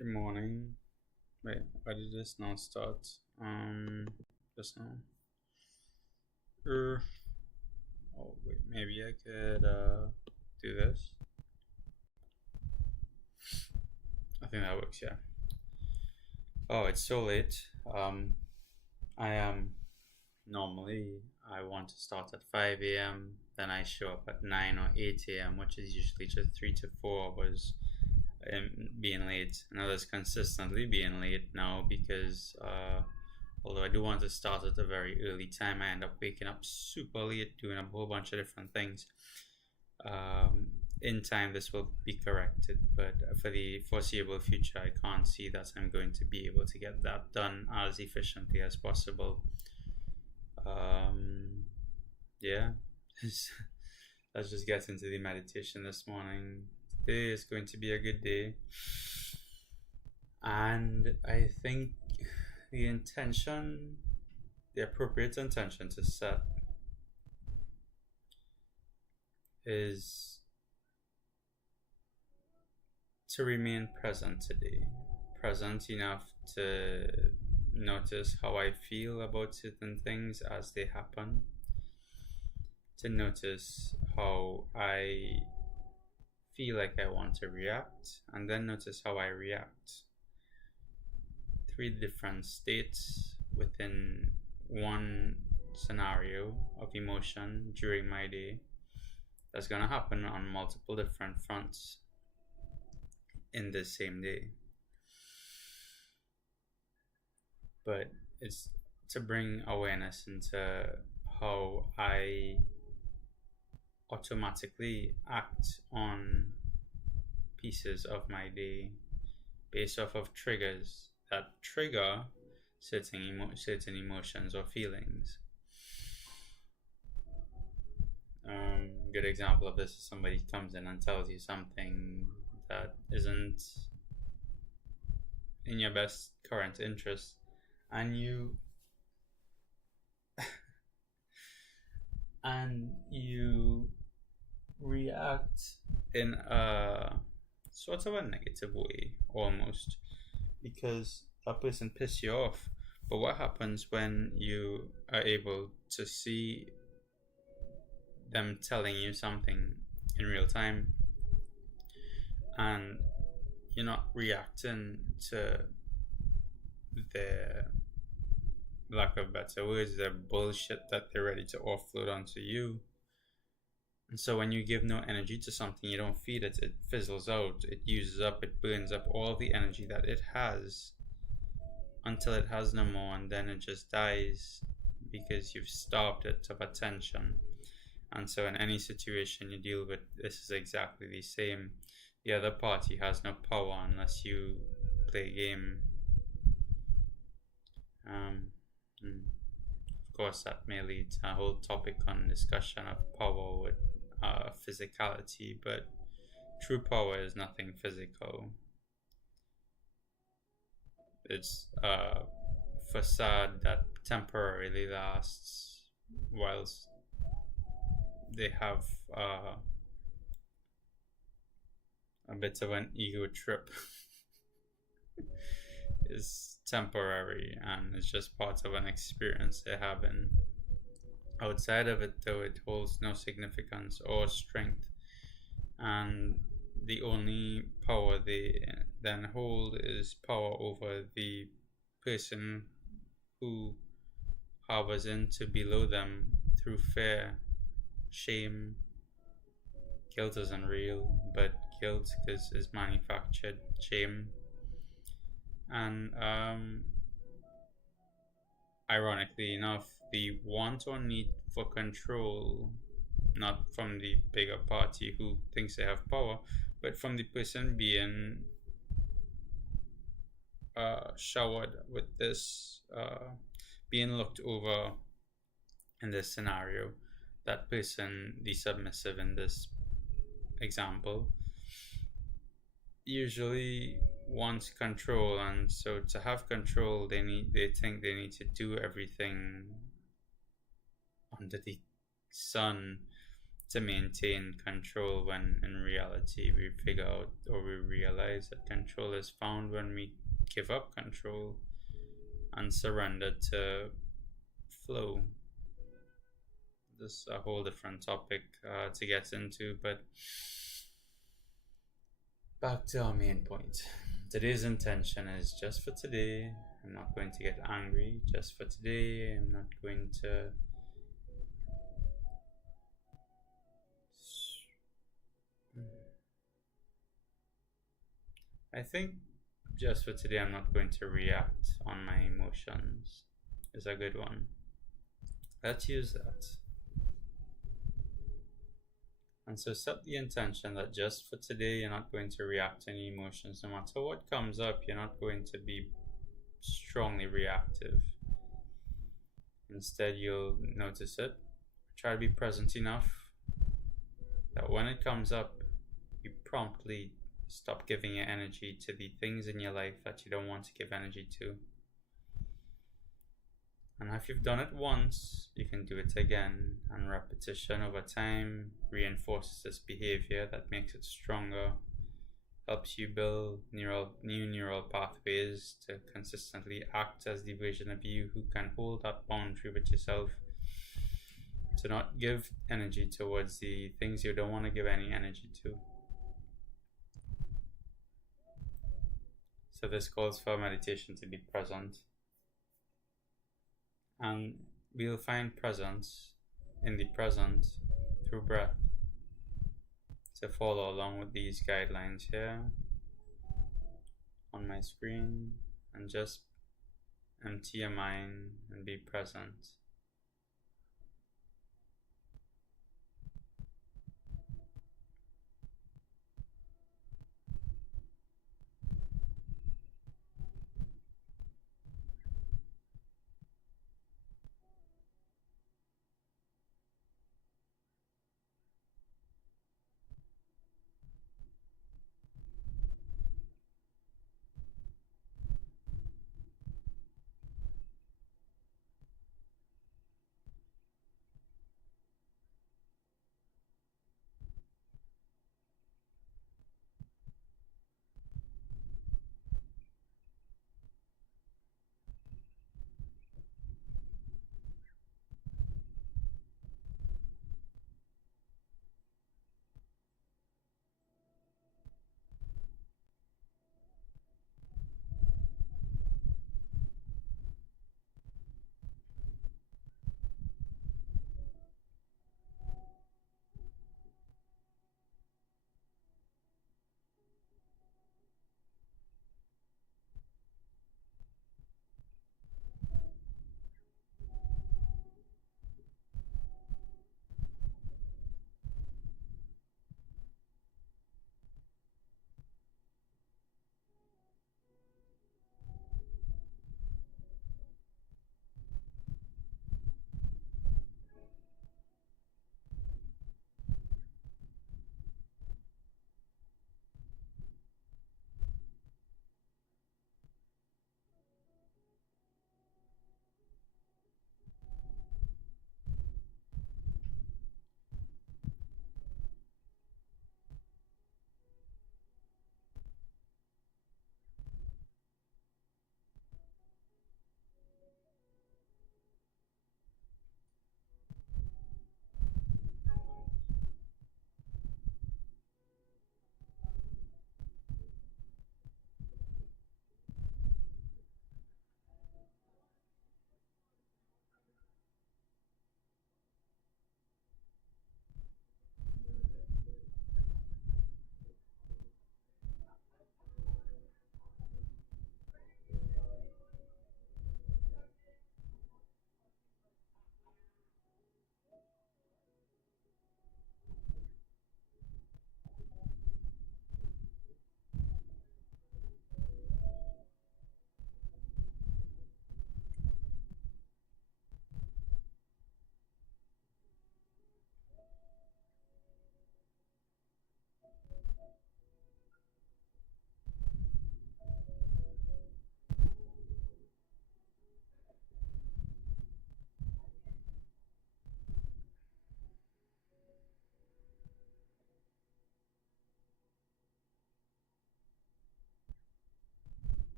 Good morning. Wait, why did this now start? Just now. Er, oh wait, maybe I could do this. I think that works. Yeah. Oh, it's so late. I am normally I want to start at 5 a.m. Then I show up at 9 or 8 a.m., which is usually just 3 to 4 hours being late. And I was consistently being late now because although I do want to start at a very early time, I end up waking up super late doing a whole bunch of different things. In time, this will be corrected, but for the foreseeable future, I can't see that I'm going to be able to get that done as efficiently as possible. Yeah, let's just get into the meditation this morning. Today is going to be a good day, and I think the appropriate intention to set is to remain present today. Present enough to notice how I feel about certain things as they happen. To notice how I feel like I want to react, and then notice how I react. 3 different states within one scenario of emotion during my day that's going to happen on multiple different fronts in the same day. But it's to bring awareness into how I automatically act on pieces of my day based off of triggers that trigger certain emotions or feelings. Good example of this is somebody comes in and tells you something that isn't in your best current interest, and you react in a sort of a negative way almost because that person pissed you off. But what happens when you are able to see them telling you something in real time and you're not reacting to their, lack of better words, their bullshit that they're ready to offload onto you? And so when you give no energy to something, you don't feed it, it fizzles out, it uses up, it burns up all the energy that it has until it has no more, and then it just dies because you've starved it of attention. And so in any situation you deal with, this is exactly the same. The other party has no power unless you play a game. Of course, that may lead to a whole topic on discussion of power with physicality, but true power is nothing physical. It's a facade that temporarily lasts whilst they have a bit of an ego trip. Is temporary and it's just part of an experience they're having. Outside of it, though, it holds no significance or strength, and the only power they then hold is power over the person who harbors into below them through fear, shame. Guilt isn't real, but guilt is manufactured shame. And ironically enough, the want or need for control, not from the bigger party who thinks they have power, but from the person being showered with this, being looked over in this scenario. That person, the submissive in this example, usually wants control, and so to have control they think they need to do everything under the sun to maintain control when in reality we figure out or we realize that control is found when we give up control and surrender to flow. This is a whole different topic to get into, but back to our main point. Today's intention is just for today. I'm not going to get angry just for today. I'm not going to I think just for today I'm not going to react on my emotions is a good one. Let's use that. And so set the intention that just for today you're not going to react to any emotions. No matter what comes up, you're not going to be strongly reactive. Instead, you'll notice it. Try to be present enough that when it comes up, you promptly stop giving your energy to the things in your life that you don't want to give energy to. And if you've done it once, you can do it again, and repetition over time reinforces this behavior that makes it stronger, helps you build new neural pathways to consistently act as the version of you who can hold that boundary with yourself, to not give energy towards the things you don't want to give any energy to. So this calls for meditation to be present. And we'll find presence in the present through breath. So follow along with these guidelines here on my screen and just empty your mind and be present.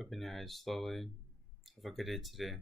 Open your eyes slowly. Have a good day today.